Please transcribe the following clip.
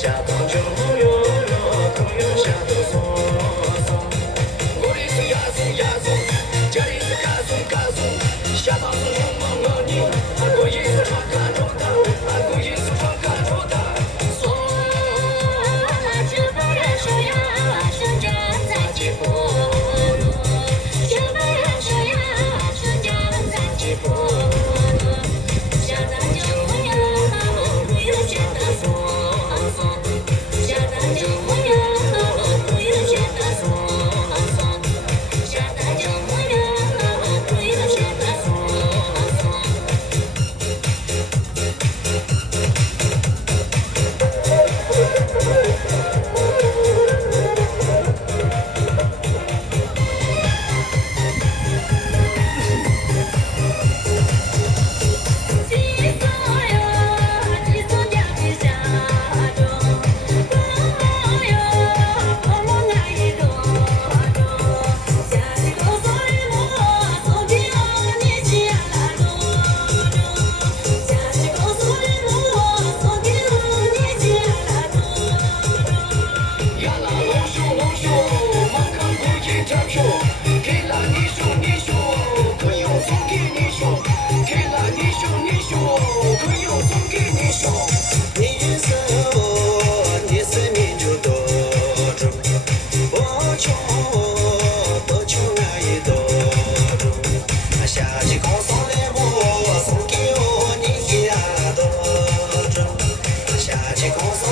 下到就有了，朋友下到送。我的是亚松亚松，家里是嘎松嘎松，下到是勇猛的你，俺过也是穿看着他，俺过也是穿看着他。送这把人手呀，生长在吉普罗，这把人手呀，生长在吉普罗，下到就有了，朋友下到送。下到就有了，朋友下到送。下到就有了，朋友下到送。吉索哟，吉索家的下中，朋友朋友爱一个中，下的高索的我，送给我你家那中，下的高索的我，送给我你家那中。呀啦龙秀龙秀，满看不一条票，给了你说，朋友送给你说，给了你说，朋友送给你说。你是我，你生命就多重，不穷爱多重，下起高送的我，送给我你家多重，下起高送。